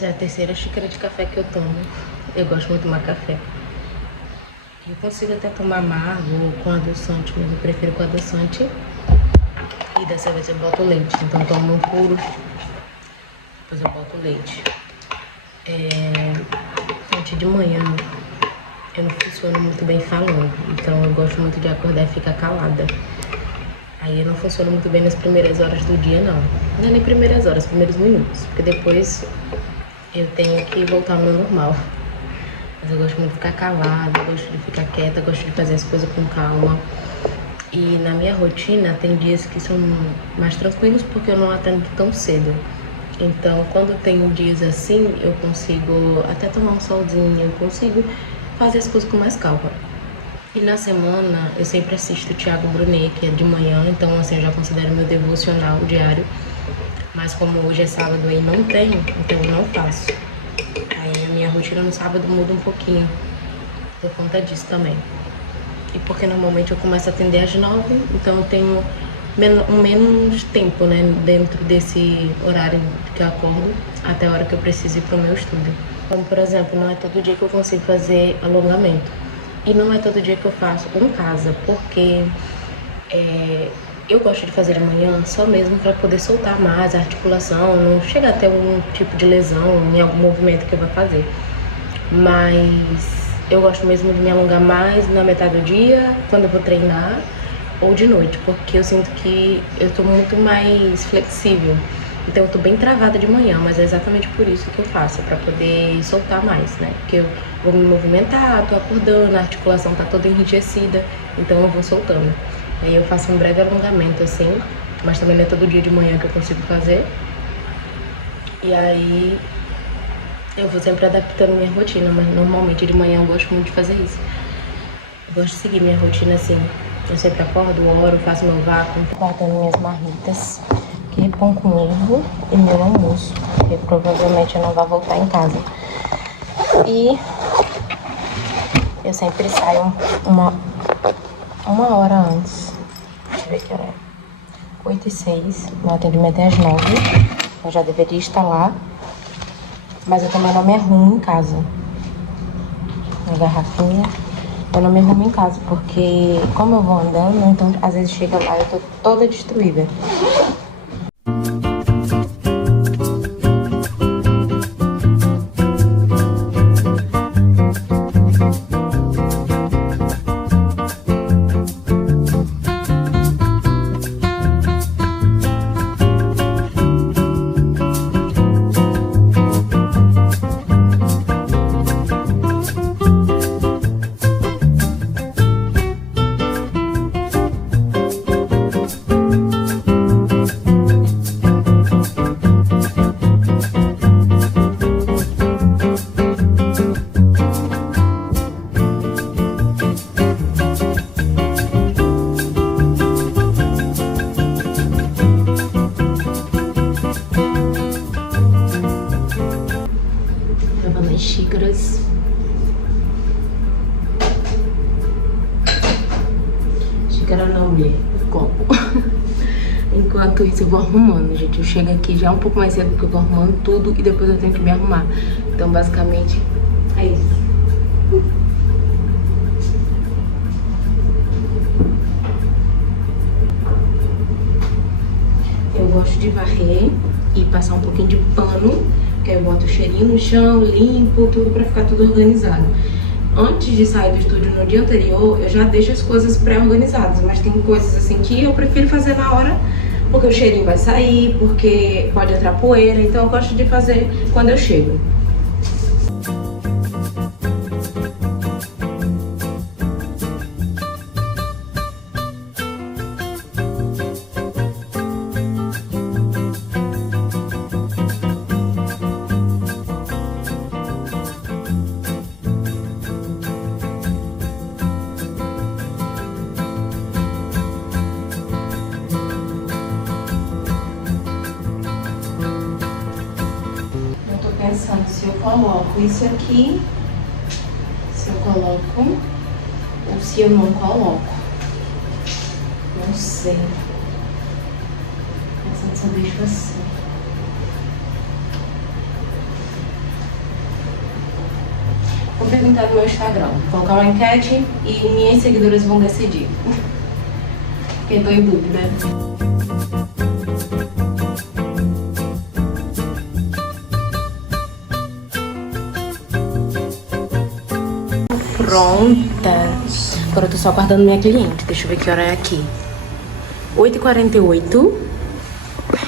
Essa é a terceira xícara de café que eu tomo. Eu gosto muito de tomar café. Eu consigo até tomar amargo ou com adoçante, mas eu prefiro com adoçante. E dessa vez eu boto leite. Então eu tomo um puro, depois eu boto leite. Gente, de manhã eu não funciono muito bem falando. Então eu gosto muito de acordar e ficar calada. Aí eu não funciono muito bem nas primeiras horas do dia, não. Não é nem primeiras horas, primeiros minutos. Porque depois eu tenho que voltar ao meu normal. Mas eu gosto muito de ficar calada, gosto de ficar quieta, gosto de fazer as coisas com calma. E na minha rotina tem dias que são mais tranquilos porque eu não atendo tão cedo. Então quando tem dias assim, eu consigo até tomar um solzinho, eu consigo fazer as coisas com mais calma. E na semana eu sempre assisto o Thiago Brunet, que é de manhã, então assim eu já considero meu devocional diário. Mas como hoje é sábado e não tem, então eu não faço. Aí a minha rotina no sábado muda um pouquinho, por conta disso também. E porque normalmente eu começo a atender às 9, então eu tenho menos tempo, né, dentro desse horário que eu acordo, até a hora que eu preciso ir pro meu estudo. Como, por exemplo, não é todo dia que eu consigo fazer alongamento. E não é todo dia que eu faço em casa, porque eu gosto de fazer de manhã só mesmo para poder soltar mais a articulação, não chegar a ter algum tipo de lesão em algum movimento que eu vou fazer. Mas eu gosto mesmo de me alongar mais na metade do dia, quando eu vou treinar, ou de noite, porque eu sinto que eu tô muito mais flexível. Então eu tô bem travada de manhã, mas é exatamente por isso que eu faço, para poder soltar mais, né? Porque eu vou me movimentar, tô acordando, a articulação tá toda enrijecida, então eu vou soltando. Aí eu faço um breve alongamento assim, mas também não é todo dia de manhã que eu consigo fazer. E aí eu vou sempre adaptando minha rotina, mas normalmente de manhã eu gosto muito de fazer isso. Eu gosto de seguir minha rotina assim. Eu sempre acordo, oro, faço meu vácuo, guardando minhas marmitas, que é pão com ovo e meu almoço, porque provavelmente eu não vou voltar em casa. E eu sempre saio uma hora antes. Deixa eu ver que hora é. 8h06, meu atendimento é às 9. Eu já deveria estar lá, mas eu também não me arrumo em casa. Minha garrafinha. Eu não me arrumo em casa, porque como eu vou andando, então às vezes chega lá e eu tô toda destruída. Xícaras. Xícara não, mulher. Copo. Enquanto isso eu vou arrumando, gente. Eu chego aqui já um pouco mais cedo porque eu tô arrumando tudo e depois eu tenho que me arrumar. Então basicamente é isso. Eu gosto de varrer e passar um pouquinho de pano, que aí eu boto o cheirinho no chão, limpo tudo pra ficar tudo organizado. Antes de sair do estúdio no dia anterior, eu já deixo as coisas pré-organizadas, mas tem coisas assim que eu prefiro fazer na hora, porque o cheirinho vai sair, porque pode entrar poeira, então eu gosto de fazer quando eu chego. Pensando se eu coloco isso aqui, se eu coloco ou se eu não coloco. Não sei. Pensando se eu deixo assim. Vou perguntar no meu Instagram, vou colocar uma enquete e minhas seguidoras vão decidir. Fiquei tô em dúvida. Pronta! Agora eu tô só aguardando minha cliente. Deixa eu ver que hora é aqui. 8h48.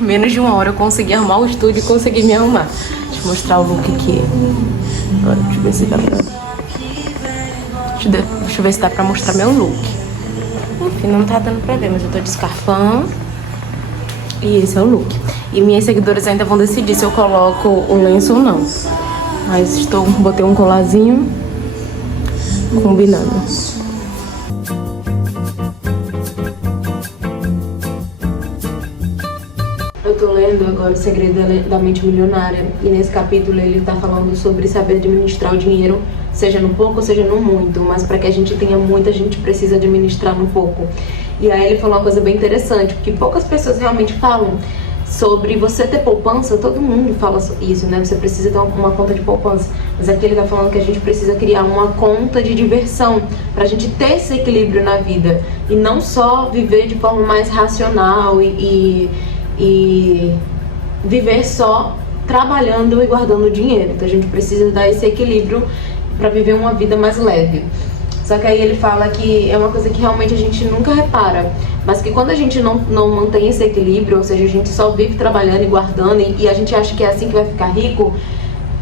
Menos de 1 hora eu consegui arrumar o estúdio e consegui me arrumar. Deixa eu mostrar o look aqui. Agora, deixa eu ver se dá pra... Deixa eu ver se dá pra mostrar meu look. Enfim, não tá dando pra ver, mas eu tô de escarpão. E esse é o look. E minhas seguidoras ainda vão decidir se eu coloco o lenço ou não. Mas botei um colarzinho combinando. Eu tô lendo agora O Segredo da Mente Milionária e nesse capítulo ele tá falando sobre saber administrar o dinheiro, seja no pouco ou seja no muito, mas para que a gente tenha muito a gente precisa administrar no pouco. E aí ele falou uma coisa bem interessante, porque poucas pessoas realmente falam sobre você ter poupança. Todo mundo fala isso, né? Você precisa ter uma conta de poupança, mas aqui ele tá falando que a gente precisa criar uma conta de diversão pra gente ter esse equilíbrio na vida e não só viver de forma mais racional e viver só trabalhando e guardando dinheiro. Então a gente precisa dar esse equilíbrio para viver uma vida mais leve. Só que aí ele fala que é uma coisa que realmente a gente nunca repara, mas que quando a gente não mantém esse equilíbrio, ou seja, a gente só vive trabalhando e guardando e a gente acha que é assim que vai ficar rico,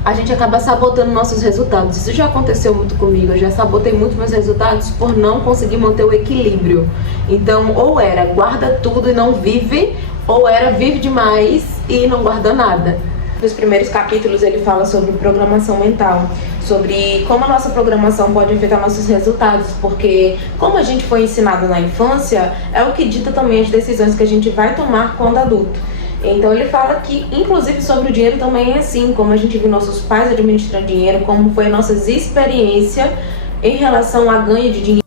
a gente acaba sabotando nossos resultados. Isso já aconteceu muito comigo, eu já sabotei muito meus resultados por não conseguir manter o equilíbrio. Então, ou era guarda tudo e não vive, ou era vive demais e não guarda nada. Nos primeiros capítulos ele fala sobre programação mental, sobre como a nossa programação pode afetar nossos resultados, porque como a gente foi ensinado na infância, é o que dita também as decisões que a gente vai tomar quando adulto. Então ele fala que, inclusive, sobre o dinheiro também é assim, como a gente viu nossos pais administrando dinheiro, como foi a nossa experiência em relação a ganho de dinheiro.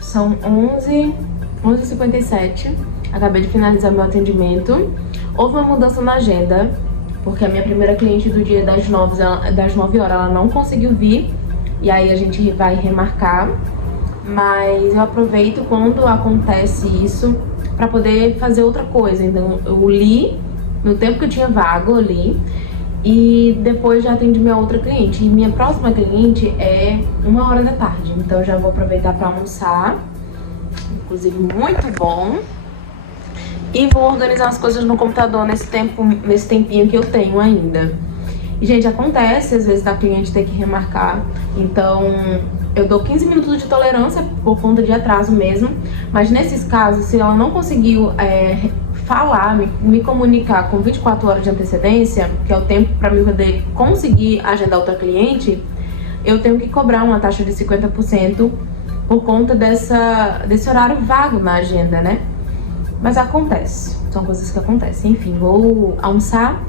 São 11h57, acabei de finalizar meu atendimento. Houve uma mudança na agenda, porque a minha primeira cliente do dia das 9 horas ela não conseguiu vir, e aí a gente vai remarcar. Mas eu aproveito quando acontece isso para poder fazer outra coisa. Então eu li, no tempo que eu tinha vago, eu li, e depois já atendi minha outra cliente. E minha próxima cliente é 1h da tarde, então eu já vou aproveitar para almoçar, inclusive muito bom, e vou organizar as coisas no computador nesse tempinho que eu tenho ainda. E, gente, acontece às vezes da cliente ter que remarcar, então eu dou 15 minutos de tolerância por conta de atraso mesmo, mas nesses casos, se ela não conseguiu falar, me comunicar com 24 horas de antecedência, que é o tempo para mim poder conseguir agendar outra cliente, eu tenho que cobrar uma taxa de 50% por conta desse horário vago na agenda, né? Mas acontece, são coisas que acontecem. Enfim, vou almoçar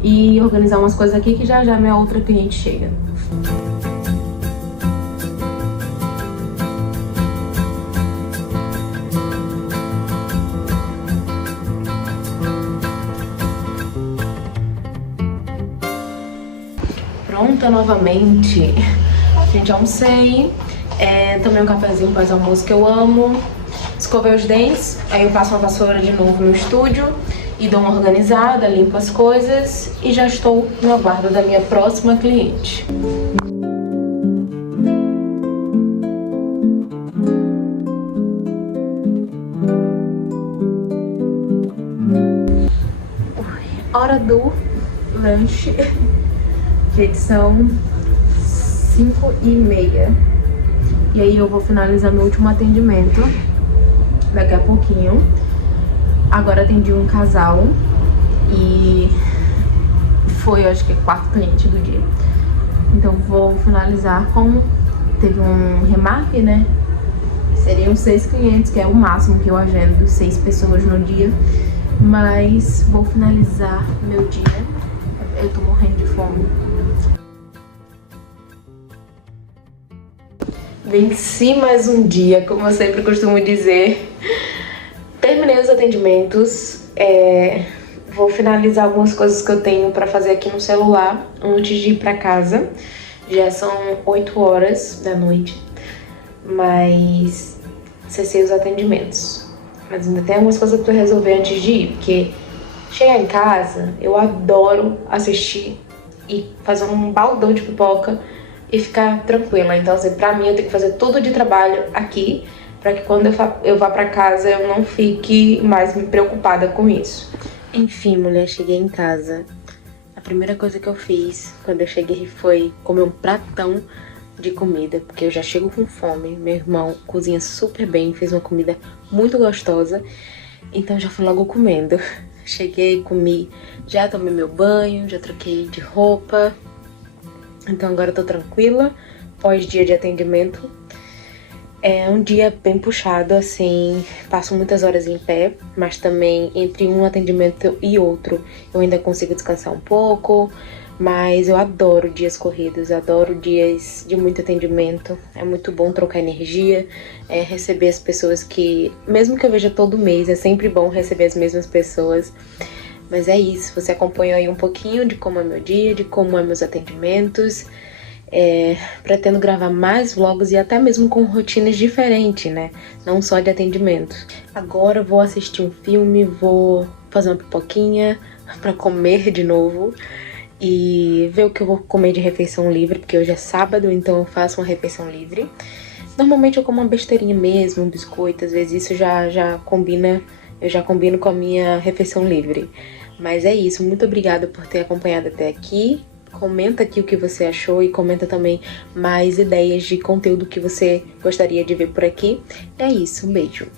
e organizar umas coisas aqui que já minha outra cliente chega. Pronta novamente. Gente, almocei, tomei um cafezinho pós-almoço que eu amo, escovei os dentes, aí eu passo uma vassoura de novo no estúdio e dou uma organizada, limpo as coisas e já estou no aguardo da minha próxima cliente. Hora do lanche. Gente, são 5h30. E aí eu vou finalizar meu último atendimento daqui a pouquinho. Agora atendi um casal e foi, eu acho que, 4 clientes do dia. Então vou finalizar com... Teve um remarque, né? Seriam 6 clientes, que é o máximo que eu agendo, 6 pessoas no dia. Mas vou finalizar meu dia. Eu tô morrendo de fome. Venci mais um dia, como eu sempre costumo dizer. Terminei os atendimentos, vou finalizar algumas coisas que eu tenho pra fazer aqui no celular antes de ir pra casa. Já são 8 horas da noite, mas cessei os atendimentos. Mas ainda tem algumas coisas pra resolver antes de ir, porque chegar em casa, eu adoro assistir e fazer um baldão de pipoca e ficar tranquila. Então, assim, pra mim, eu tenho que fazer tudo de trabalho aqui, pra que quando eu vá pra casa, eu não fique mais preocupada com isso. Enfim, mulher, cheguei em casa. A primeira coisa que eu fiz quando eu cheguei foi comer um pratão de comida, porque eu já chego com fome. Meu irmão cozinha super bem, fez uma comida muito gostosa, então já fui logo comendo. Cheguei, comi, já tomei meu banho, já troquei de roupa, então agora eu tô tranquila, pós-dia de atendimento. É um dia bem puxado, assim, passo muitas horas em pé, mas também entre um atendimento e outro eu ainda consigo descansar um pouco, mas eu adoro dias corridos, adoro dias de muito atendimento, é muito bom trocar energia, receber as pessoas que, mesmo que eu veja todo mês, é sempre bom receber as mesmas pessoas. Mas é isso, você acompanhou aí um pouquinho de como é meu dia, de como é meus atendimentos. Pretendo gravar mais vlogs e até mesmo com rotinas diferentes, né? Não só de atendimento. Agora eu vou assistir um filme, vou fazer uma pipoquinha pra comer de novo e ver o que eu vou comer de refeição livre, porque hoje é sábado, então eu faço uma refeição livre. Normalmente eu como uma besteirinha mesmo, um biscoito, às vezes isso já combina, eu já combino com a minha refeição livre. Mas é isso, muito obrigada por ter acompanhado até aqui. Comenta aqui o que você achou e comenta também mais ideias de conteúdo que você gostaria de ver por aqui. É isso, um beijo!